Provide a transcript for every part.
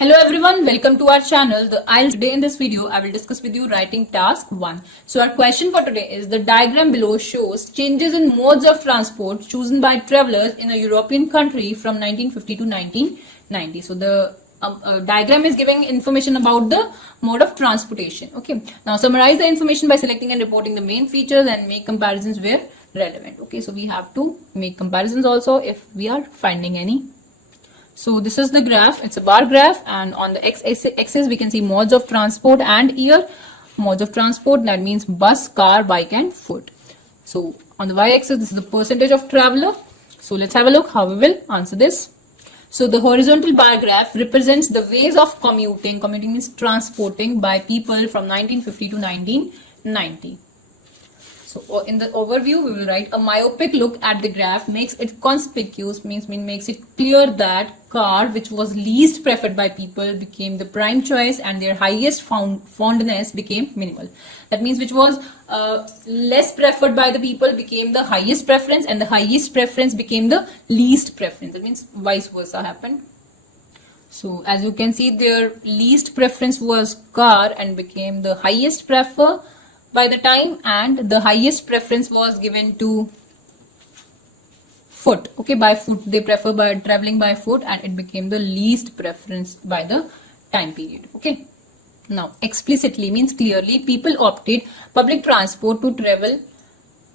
Hello everyone, welcome to our channel, the IELTS. Today in this video, I will discuss with you writing task 1. So our question for today is the diagram below shows changes in modes of transport chosen by travelers in a European country from 1950 to 1990. So the diagram is giving information about the mode of transportation. Okay. Now summarize the information by selecting and reporting the main features and make comparisons where relevant. Okay. So we have to make comparisons also if we are finding any. So this is the graph, it's a bar graph, and on the x-axis we can see modes of transport, and here modes of transport, that means bus, car, bike and foot. So on the y-axis this is the percentage of traveler. So let's have a look how we will answer this. So the horizontal bar graph represents the ways of commuting. Commuting means transporting by people from 1950 to 1990. So in the overview, we will write a myopic look at the graph makes it conspicuous, means makes it clear that car, which was least preferred by people, became the prime choice and their highest fondness became minimal. That means which was less preferred by the people became the highest preference, and the highest preference became the least preference. That means vice versa happened. So as you can see, their least preference was car and became the highest prefer by the time, and the highest preference was given to foot. Okay, by foot they prefer by traveling by foot, and it became the least preference by the time period. Okay, now explicitly means clearly people opted public transport to travel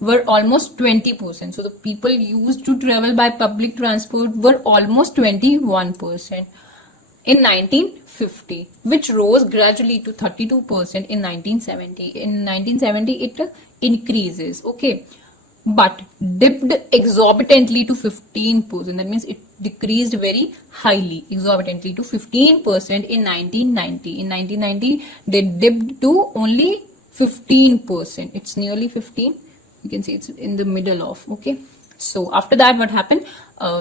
were almost 20%. So the people used to travel by public transport were almost 21% in 1950, which rose gradually to 32% in 1970. In 1970, it increases, okay, but dipped exorbitantly to 15%. That means it decreased very highly, exorbitantly to 15% in 1990. In 1990, they dipped to only 15%. It's nearly 15. You can see it's in the middle of, okay. So after that, what happened?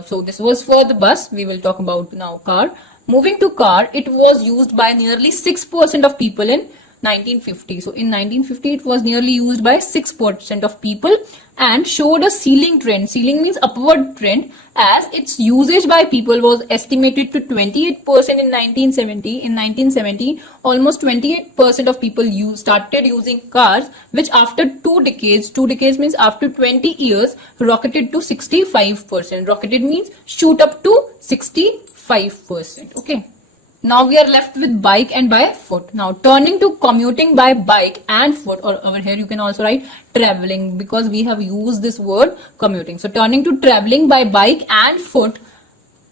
So this was for the bus. We will talk about now car. Moving to car, it was used by nearly 6% of people in 1950. So in 1950, it was nearly used by 6% of people and showed a ceiling trend. Ceiling means upward trend, as its usage by people was estimated to 28% in 1970. In 1970, almost 28% of people started using cars, which after 2 decades means after 20 years, rocketed to 65%. Rocketed means shoot up to 65%. Okay. Now we are left with bike and by foot. Now turning to commuting by bike and foot, or over here you can also write traveling, because we have used this word commuting. So turning to traveling by bike and foot,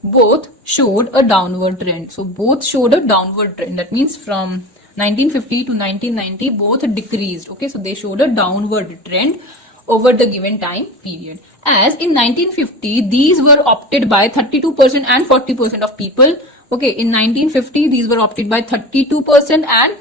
both showed a downward trend. So both showed a downward trend. That means from 1950 to 1990, both decreased. Okay, so they showed a downward trend over the given time period. As in 1950, these were opted by 32% and 40% of people. Okay, in 1950, these were opted by 32% and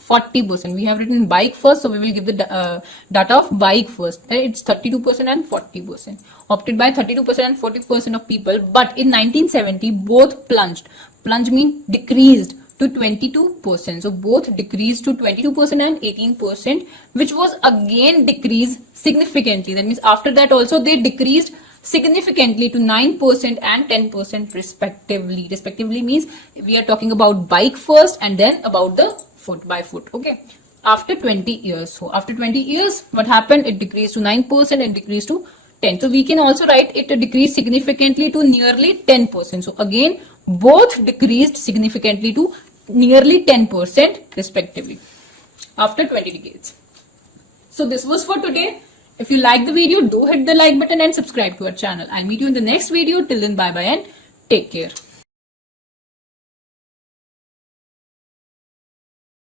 40%. We have written bike first, so we will give the data of bike first. It's 32% and 40%. Opted by 32% and 40% of people. But in 1970, both plunged. Plunge means decreased to 22%. So both decreased to 22% and 18%, which was again decreased significantly. That means after that also they decreased significantly to 9% and 10% respectively. Respectively means we are talking about bike first and then about the foot by foot. Okay. After 20 years. So after 20 years, what happened? It decreased to 9% and decreased to 10. So we can also write it decreased significantly to nearly 10%. So again, both decreased significantly to nearly 10% respectively after 20 decades. So this was for today. If you like the video, do hit the like button and subscribe to our channel. I'll meet you in the next video. Till then, bye bye and take care.